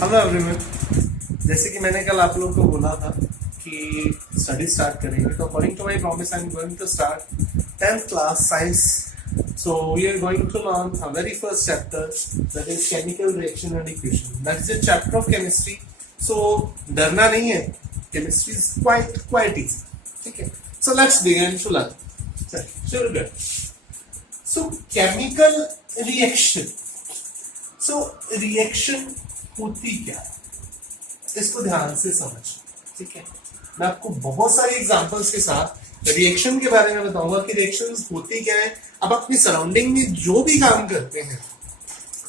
Hello everyone, जैसे कि मैंने कल आप लोगों को बोला था कि स्टडी स्टार्ट करेंगे, तो according to my promise I am going to start 10th class science. So we are going to learn our very first chapter, that is chemical reaction and equation. That is a chapter of chemistry. So डरना नहीं है, chemistry is quite easy. ठीक है, so let's begin to learn. चलिए शुरू करें. So chemical reaction. So reaction होती क्या है, इसको ध्यान से समझ. ठीक है, मैं आपको बहुत सारी एग्जांपल्स के साथ रिएक्शन के बारे में बताऊंगा कि रिएक्शंस होती क्या है. अब अपनी सराउंडिंग में जो भी काम करते हैं,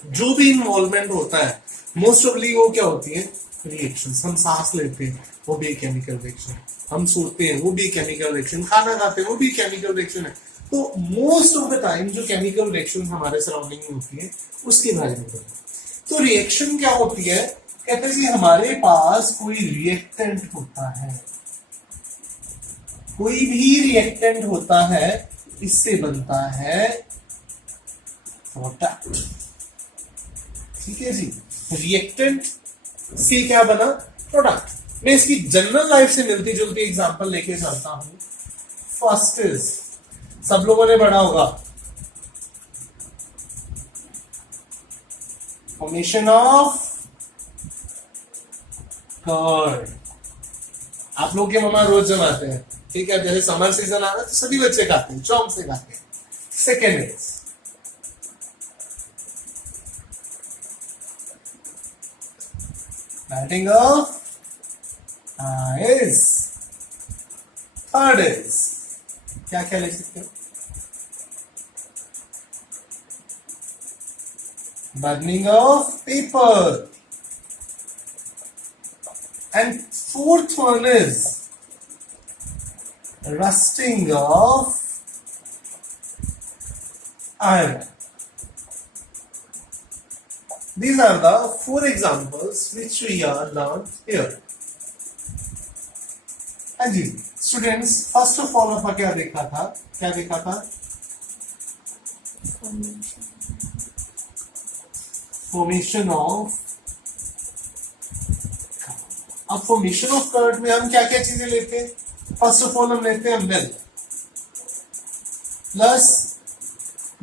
जो भी इन्वॉल्वमेंट होता है, मोस्ट ऑफली वो क्या होती है, रिएक्शंस. हम सांस लेते हैं वो भी केमिकल रिएक्शन, हम सोते हैं वो भी केमिकल रिएक्शन, खाना खाते हैं वो भी केमिकल रिएक्शन है. तो मोस्ट ऑफ द टाइम जो केमिकल रिएक्शन हमारे सराउंडिंग में होती है उसके बारे में बताऊंगा. तो रिएक्शन क्या होती है, कहते हैं कि हमारे पास कोई रिएक्टेंट होता है, कोई भी रिएक्टेंट होता है, इससे बनता है प्रोडक्ट. ठीक है जी, रिएक्टेंट से क्या बना, प्रोडक्ट. मैं इसकी जनरल लाइफ से मिलती जुलती एग्जांपल लेके चलता हूं. फर्स्ट इज, सब लोगों ने पढ़ा होगा, फॉर्मेशन ऑफ कर्ड. आप लोग के मम्मा रोज जमाते हैं. ठीक है, जैसे समर सीजन आ रहा है तो सभी बच्चे खाते हैं, चौंक से खाते हैं. Second is melting of ice. Third is क्या क्या ले सकते हो, burning of paper. And fourth one is rusting of iron. These are the four examples which we are learned here. हाँ जी स्टूडेंट्स, फर्स्ट ऑफ ऑल आपका क्या देखा था, फॉर्मेशन ऑफ. अब फॉर्मेशन ऑफ कर्ड में हम क्या क्या चीजें लेते हैं. फर्स्ट ऑफ ऑल हम लेते हैं मिल्क प्लस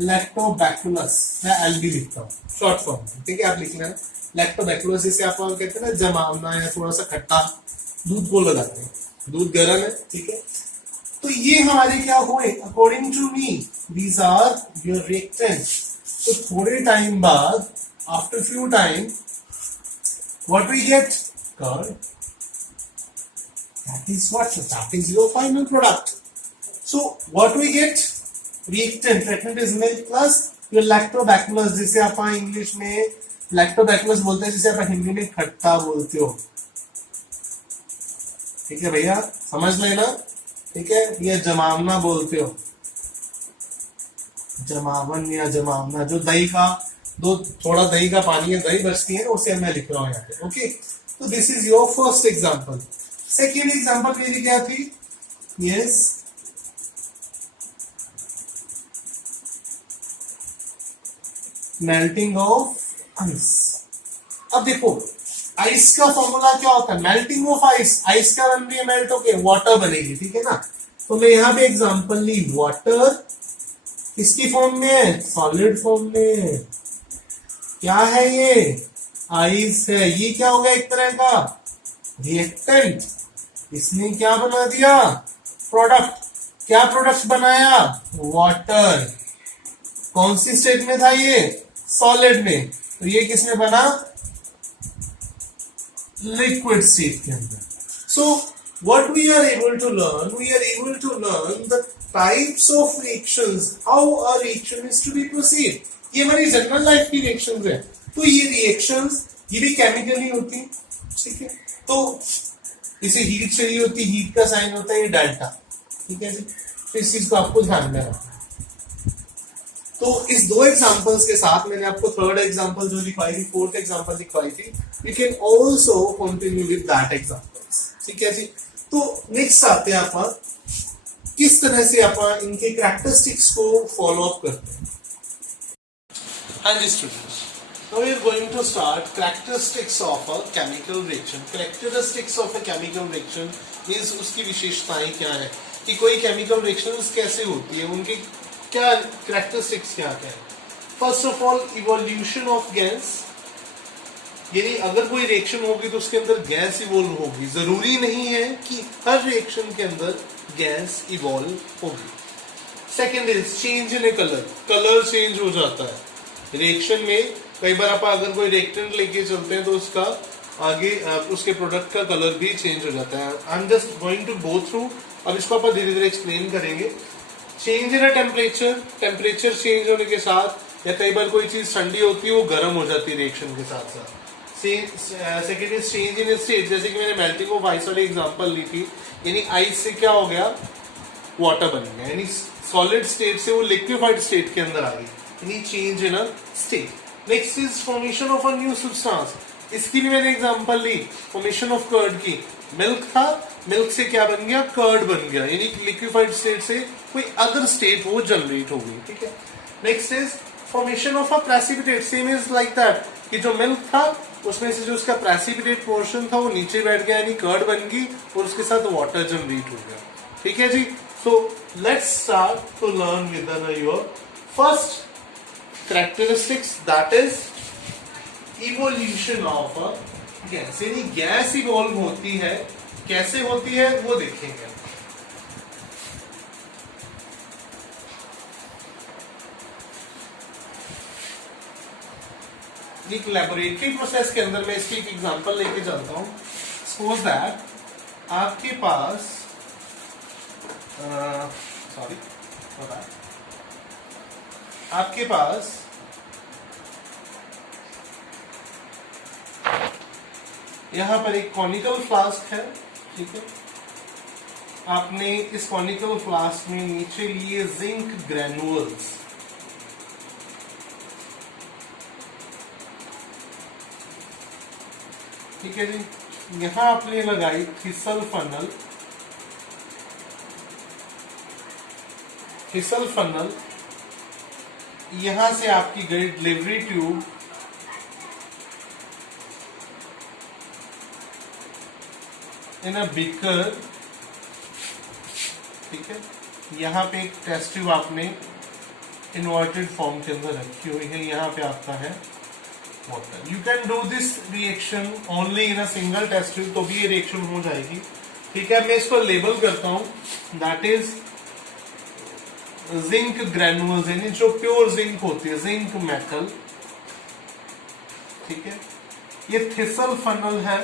लैक्टोबैकुलस. मैं एलबी लिखता हूँ शॉर्ट फॉर्म में. ठीक है, आप लिख लेना लैक्टोबैकुलस. जिसे आप कहते हैं ना जमावना या थोड़ा सा खट्टा दूध को लगाते हैं. दूध गर्म है, ठीक है. तो ये हमारे क्या हुए, according to me these are your reactants. तो थोड़े टाइम बाद, after few time, what we get, curd. That is your final product. So what we get, reactant is milk plus your lactobacillus, जिसे आप इंग्लिश में lactobacillus बोलते हैं, जिसे आप हिंदी में खट्टा बोलते हो. ठीक है भैया, समझ लेना. ठीक है, ये जमावना बोलते हो, जमावन या जमावना. जो दही का थोड़ा दही का पानी है, दही बचती है, उसे मैं लिख रहा हूं यहाँ पे. ओके, तो this is your first example. Second example मेरी क्या थी, यस मेल्टिंग ऑफ आइस. अब देखो आइस का फॉर्मूला क्या होता है, मेल्टिंग ऑफ आइस. आइस का बन रही है मेल्ट होके, वाटर बनेगी. ठीक है ना, तो मैं यहाँ पे एग्जांपल ली, वाटर किसकी फॉर्म में है, सॉलिड फॉर्म में. क्या है ये, आइस है. ये क्या होगा, एक तरह का रिएक्टेंट. इसने क्या बना दिया, प्रोडक्ट. क्या प्रोडक्ट बनाया, वाटर. कौन सी स्टेट में था ये, सॉलिड में. तो ये किसमें बना, लिक्विड स्टेट के अंदर. So what we are able to learn, the types of reactions, how a reaction is to be proceed. ये हमारी जनरल लाइफ की रिएक्शंस है. तो ये रिएक्शंस ये भी केमिकली होती. ठीक है, तो इसे हीट चाहिए होती, हीट का साइन होता है ये डेल्टा. ठीक है जी, तो इस चीज को आपको ध्यान में रखना है. तो इस दो एग्जांपल्स के साथ मैंने आपको थर्ड एग्जांपल जो दिखाई थी, फोर्थ एग्जांपल दिखाई थी, you can also continue with that examples. ठीक है जी, तो नेक्स्ट आते हैं आप किस तरह से आप इनके कैरेक्टरिस्टिक्स को फॉलो अप करते हैं. हाँ जी students, Now we are going to start characteristics of a chemical reaction. Characteristics of a chemical reaction means उसकी विशेषताएं क्या है, कि कोई chemical reactions कैसे होती है, उनकी क्या characteristics क्या क्या है. First of all, evolution of gas. यानी अगर कोई रिएक्शन होगी तो उसके अंदर गैस इवॉल्व होगी. जरूरी नहीं है कि हर रिएक्शन के अंदर गैस इवॉल्व होगी. Second is change in A colour. Colour change हो जाता है रिएक्शन में. कई बार आप अगर कोई रिएक्टेंट लेके चलते हैं तो उसका आगे उसके प्रोडक्ट का कलर भी चेंज हो जाता है. I am just going to go through. अब इसको आप धीरे धीरे एक्सप्लेन करेंगे. Change in a temperature. Temperature change होने के साथ या कई बार कोई चीज ठंडी होती है वो गर्म हो जाती है रिएक्शन के साथ साथ. Second is change in state. जैसे कि मैंने मेल्टिंग ऑफ आइस वाली एग्जांपल ली थी. यानी आइस से क्या हो गया, वाटर बन गया. यानी सॉलिड स्टेट से वो लिक्विफाइड स्टेट के अंदर आ गई. यानी change in a state. Next is formation of a new substance. इसकी भी मैंने एग्जांपल ली फॉर्मेशन ऑफ कर्ड की. मिल्क था, मिल्क से क्या बन गया, कर्ड बन गया. यानी लिक्विफाइड स्टेट से कोई अदर स्टेट वो जनरेट हो गई. ठीक है. Next is formation of a precipitate. Same is like that कि जो मिल्क था उसमें से जो उसका प्रेसिपिटेट पोर्शन था वो नीचे बैठ गया, यानी कर्ड बन गई और उसके साथ वाटर जनरेट हो गया. ठीक है जी. So let's start to learn with your first characteristics, that is evolution of a gas. यानी गैस इवॉल्व होती है, कैसे होती है वो देखेंगे. एक लैबोरेटरी प्रोसेस के अंदर मैं इसकी एक एग्जांपल लेके चलता हूं. सपोज दैट आपके पास आपके पास यहां पर एक कॉनिकल फ्लास्क है. ठीक है. आपने इस कॉनिकल फ्लास्क में नीचे लिए जिंक ग्रेनुअल्स. ठीक है जी. यहां आपने लगाई थिसल फनल. थिसल फनल यहां से आपकी गई delivery tube. In a beaker. ठीक है. यहां पे एक टेस्ट ट्यूब आपने इन्वर्टेड फॉर्म के अंदर रखी हुई है. यहां पे आपका है water. You can do this reaction only in a single test tube, तो भी ये रिएक्शन हो जाएगी. ठीक है. मैं इसको लेबल करता हूं. दैट इज जिंक ग्रेनुअल्स, यानी जो प्योर जिंक होती है, जिंक मेटल. ठीक है. ये थिसल फनल है.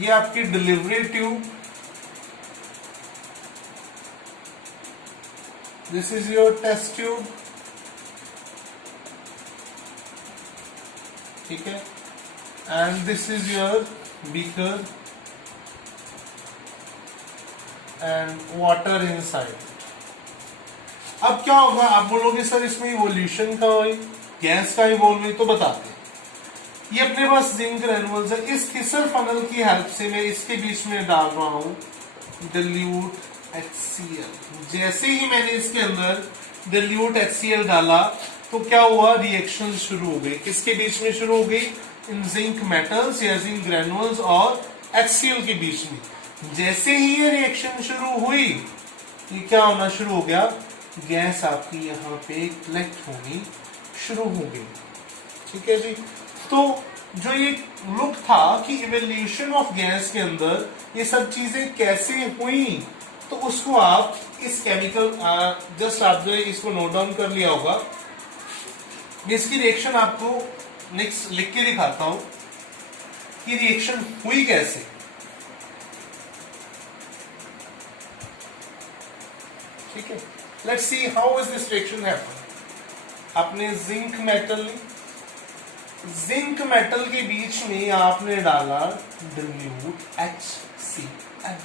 ये आपकी delivery tube. This is your test tube. ठीक है. And this is your beaker and water inside. अब क्या होगा, आप बोलोगे सर इसमें इवोल्यूशन का हुई, गैस का इवॉल्व हुई, तो बताते. ये अपने पास जिंक ग्रेनुअल्स है. इस थिसल फनल की हेल्प से मैं इसके बीच में डाल रहा हूं dilute HCl. जैसे ही मैंने इसके अंदर dilute HCl डाला तो क्या हुआ, रिएक्शन शुरू हो गई. किसके बीच में शुरू हो गई, इन जिंक मेटल्स या जिंक ग्रेनुअल्स और HCl के बीच में. जैसे ही ये रिएक्शन शुरू हुई, ये क्या होना शुरू हो गया, गैस आपकी यहाँ पे कलेक्ट होनी शुरू हो गई. ठीक है जी. तो जो ये लुक था कि इवोल्यूशन ऑफ गैस के अंदर ये सब चीजें कैसे हुई, तो उसको आप इस केमिकल जस्ट आपने इसको नोट डाउन कर लिया होगा. इसकी रिएक्शन आपको नेक्स्ट लिख के दिखाता हूं कि रिएक्शन हुई कैसे. ठीक है. Let's see how is this reaction happen. आपने जिंक मेटल ली. जिंक मेटल के बीच में आपने डाला dilute HCl.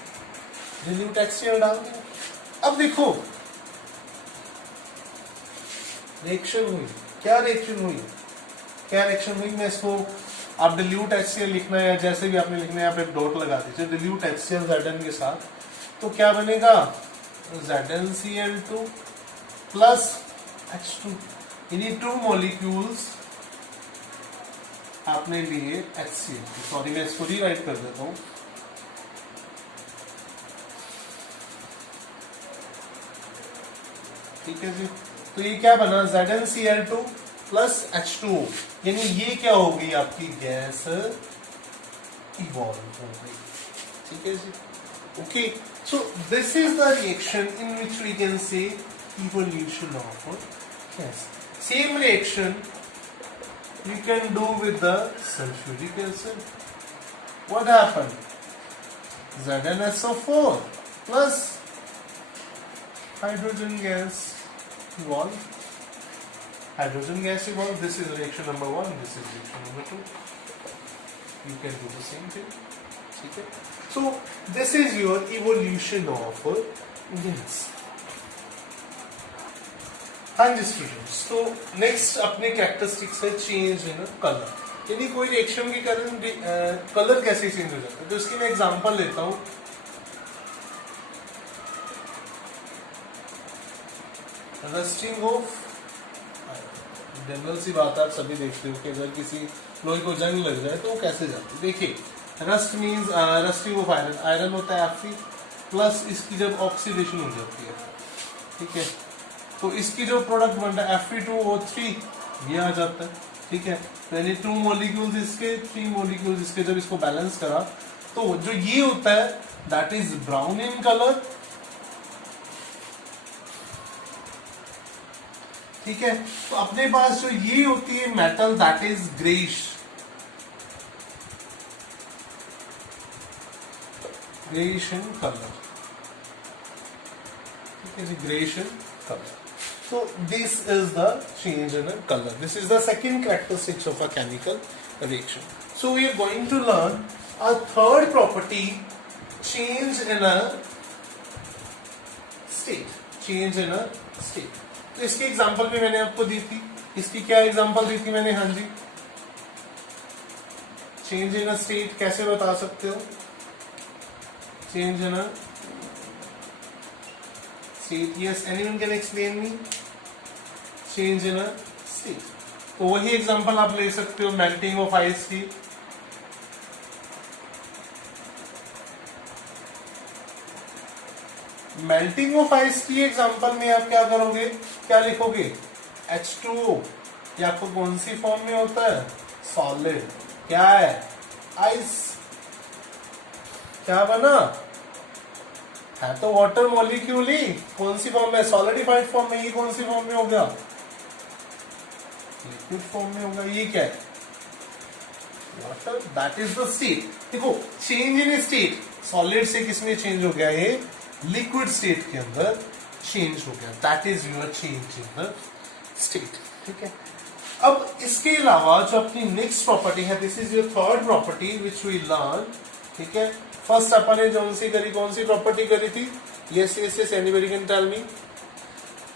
dilute HCl डाल दिया. अब देखो रिएक्शन हुई. क्या रिएक्शन हुई, क्या रिएक्शन हुई, मैं इसको आप dilute HCl लिखना है या जैसे भी आपने लिखना है, यहाँ पे डॉट लगा दीजिए dilute HCl Zn के साथ. तो क्या बनेगा, ZnCl2 प्लस H2, इन्हीं 2 मॉलिक्यूल्स आपने लिए HCl2। सॉरी मैं इसको रीराइट कर देता हूं। ठीक है जी, तो ये क्या बना ZnCl2 प्लस H2O, यानी ये क्या होगी आपकी गैस इवॉल्व हो गई। ठीक है जी, okay. So this is the reaction in which we can say evolution of gas. Same reaction you can do with the sulfuric acid. What happened? ZnSO4 plus hydrogen gas evolved. Hydrogen gas evolved. This is reaction number 1. This is reaction number 2. You can do the same thing. Okay. So this is your evolution of gas. हाँ जी students, तो next अपने characteristics है change in colour, यानी कोई reaction के कारण colour कैसे change हो जाता है। तो इसकी मैं एग्जांपल लेता हूं। रस्टिंग ऑफ, जनरल सी बात आप सभी देखते हो कि अगर किसी लोहे को जंग लग जाए तो वो कैसे जाती है। देखिए rust means rusting of iron, iron होता है Fe प्लस इसकी जब ऑक्सीडेशन हो जाती है, ठीक है, तो इसकी जो प्रोडक्ट बनता है Fe2O3 ये आ जाता है। ठीक है, तो यानी 2 मॉलिक्यूल्स इसके 3 मॉलिक्यूल्स इसके, जब इसको बैलेंस करा तो जो ये होता है that is brown in colour. ठीक है, तो अपने पास जो ये होती है metal that is greyish, greyish in colour. ठीक है जी, greyish in color. So this is the change in a color. This is the second characteristics of a chemical reaction. So we are going to learn a third property, change in a state. Change in a state. तो इसकी example भी मैंने आपको दी थी। इसकी क्या example दी थी मैंने? हाँ जी, चेंज इन अ स्टेट कैसे बता सकते हो? Change in a state. Yes, anyone can explain me? Change in a state. तो वही एग्जांपल आप ले सकते हो मेल्टिंग ऑफ आइस की। मेल्टिंग ऑफ आइस की एग्जांपल में आप क्या करोगे, क्या लिखोगे? H2O। ये आपको कौन सी फॉर्म में होता है? सॉलिड। क्या है? आइस। क्या बना है? तो वाटर मॉलिक्यूल ही। कौन सी फॉर्म में? सॉलिडिफाइड फॉर्म में। ये कौन सी फॉर्म में हो गया? लिक्विड फॉर्म में होगा। ये क्या है? Water. That is the state. देखो चेंज इन स्टेट, सॉलिड से किसमें चेंज हो गया? ये लिक्विड स्टेट के अंदर चेंज हो गया। That is your change in the state. ठीक है, अब इसके अलावा जो अपनी नेक्स्ट प्रॉपर्टी है, this is your third property which we learn. ठीक है, फर्स्ट अपन ने कौन सी करी, कौन सी प्रॉपर्टी करी थी? Yes yes yes, anybody can tell me?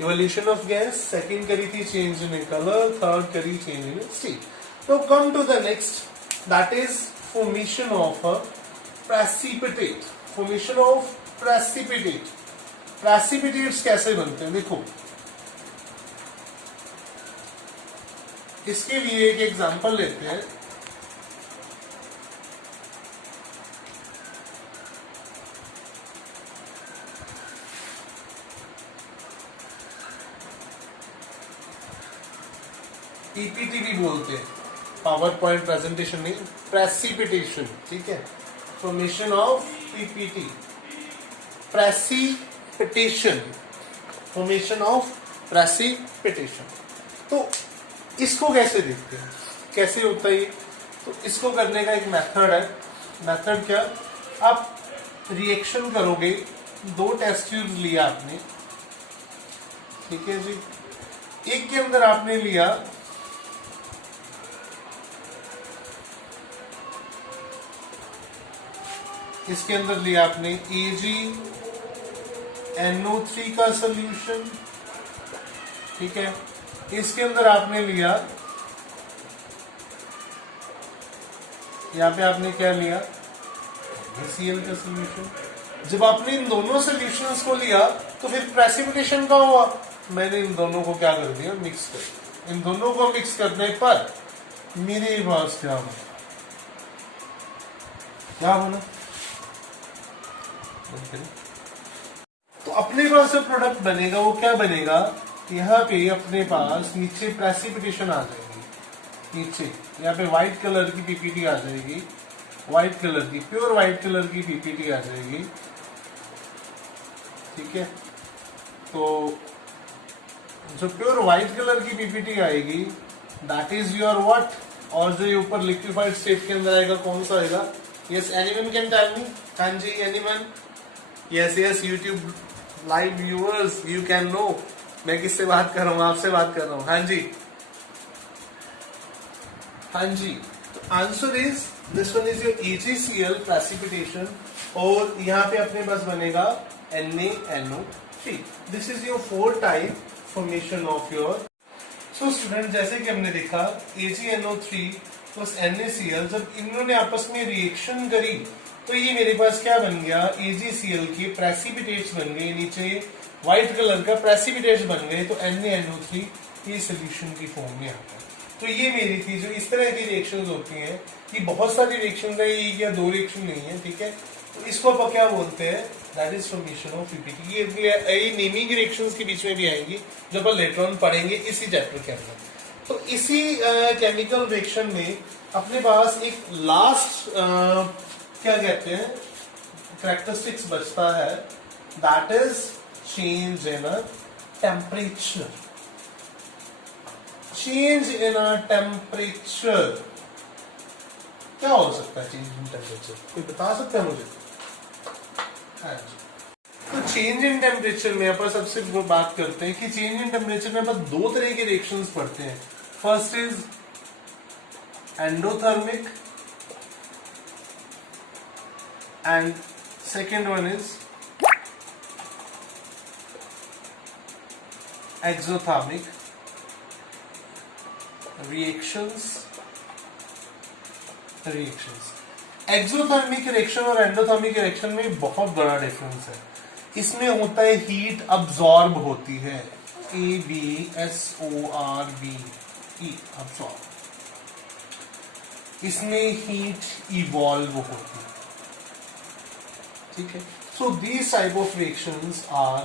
Evolution of gas. Second करी थी चेंज इन कलर। थर्ड करी चेंज इन स्टेट। तो come to the next, that is formation of a precipitate. Formation of precipitate. Precipitates कैसे बनते हैं? देखो इसके लिए एक एग्जांपल लेते हैं। पीपीटी भी बोलते हैं, पावर पॉइंट प्रेजेंटेशन नहीं, प्रेसिपिटेशन। ठीक है, formation of PPT, precipitation, formation of precipitation. तो इसको कैसे देखते हैं, कैसे होता है ये? तो इसको करने का एक मेथड है। मेथड क्या? आप रिएक्शन करोगे, 2 टेस्ट ट्यूब लिया आपने। ठीक है जी, एक के अंदर आपने लिया इसके अंदर लिया आपने AgNO3 का सोल्यूशन। ठीक है, इसके अंदर आपने लिया, यहां पे आपने क्या लिया? HCl का सोल्यूशन। जब आपने इन दोनों सोल्यूशंस को लिया तो फिर प्रेसिपिटेशन का हुआ, मैंने इन दोनों को क्या कर दिया, मिक्स कर दिया। इन दोनों को मिक्स करने पर मेरे पास क्या बना, तो अपने पास जो प्रोडक्ट बनेगा वो क्या बनेगा, यहाँ पे अपने पास नीचे प्रेसिपिटेशन आ जाएगी, नीचे यहाँ पे व्हाइट कलर की पीपीटी आ जाएगी, व्हाइट कलर की, प्योर व्हाइट कलर की पीपीटी आ जाएगी, ठीक है। तो जो प्योर व्हाइट कलर की पीपीटी आएगी दैट इज योर व्हाट, और जो ये ऊपर लिक्विफाइड स्टेट के अंदर आएगा कौन सा आएगा, yes anyone can tell me, हाँ जी anyone, yes yes YouTube live viewers you can know मैं किससे बात कर रहा हूँ, आपसे बात कर रहा हूँ, हाँ जी हाँ जी। तो answer is this one is your AgCl precipitation, और यहाँ पे अपने पास बनेगा NaNO3। This is your 4 type formation of your. So student जैसे कि हमने देखा AgNO3 प्लस NaCl जब इन्होंने आपस में रिएक्शन करी तो ये मेरे पास क्या बन गया, AgCl के प्रेसिपिटेट्स बन गए, नीचे व्हाइट कलर का प्रेसिपिटेट्स बन गए, तो NaNO3 ये सोल्यूशन की फॉर्म में आता है। तो ये मेरी थी जो इस तरह की रिएक्शंस होती हैं, कि बहुत सारी रिएक्शन है, एक या 2 रिएक्शन नहीं है, ठीक है। तो इसको आप क्या बोलते हैं, that is formation of PPT. ये नेमिंग रिएक्शंस के बीच में भी आएंगी जब हम लेटर ऑन पढ़ेंगे इसी चैप्टर के अंदर। तो इसी केमिकल रिएक्शन में अपने पास एक लास्ट क्या कहते हैं कैरेक्टरिस्टिक्स बचता है, that is change in a temperature. Change in a temperature क्या हो सकता है, चेंज इन टेम्परेचर कोई बता सकता है मुझे, हाँ जी। तो चेंज इन टेम्परेचर में अपन सबसे बात करते हैं कि चेंज इन टेम्परेचर में अपन 2 तरह के रिएक्शंस पढ़ते हैं। First is endothermic and second one is exothermic reactions. Exothermic reaction और एंडोथर्मिक रिएक्शन में बहुत बड़ा डिफरेंस है। इसमें होता है हीट अब्सॉर्ब होती है, ABSORBE अब्सॉर्ब। इसमें हीट इवॉल्व होती है, ठीक है। So these type of reactions are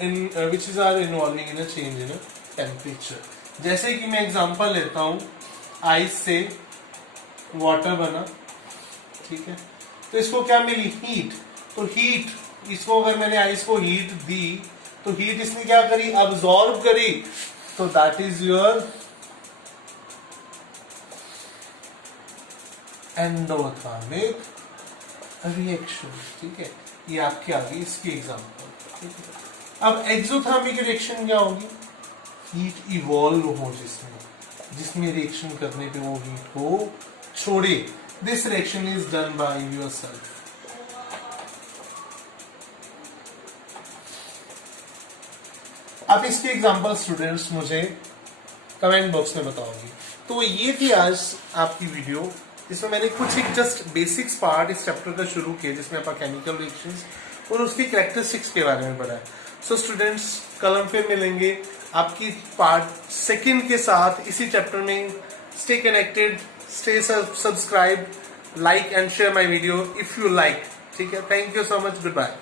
in which is are involving in a change in a temperature. जैसे कि मैं एग्जांपल लेता हूं, आइस से वाटर बना, ठीक है। तो इसको क्या मिली, हीट। तो हीट, इसको अगर मैंने आइस को हीट दी तो हीट इसने क्या करी, अब्सॉर्ब करी, तो that is your endothermic reaction, ठीक है। ये आपके आगे इसकी एग्जांपल, ठीक है। अब एक्सोथर्मिक रिएक्शन क्या होगी, हीट इवॉल्व हो जिसमें रिएक्शन करने पे वो हीट को छोड़े। This reaction is done by yourself. आप इसके एग्जांपल स्टूडेंट्स मुझे कमेंट बॉक्स में बताओगे। तो ये थी आज आपकी वीडियो, इसमें मैंने कुछ एक जस्ट बेसिक्स पार्ट इस चैप्टर का शुरू किया, जिसमें आप केमिकल रिएक्शंस और उसकी कैरेक्टरिस्टिक्स के बारे में पढ़ा है। सो स्टूडेंट्स कल हम फिर मिलेंगे आपकी पार्ट 2 के साथ इसी चैप्टर में। Stay connected, stay subscribe, like and share my video if you like, ठीक है। Thank you so much, good bye.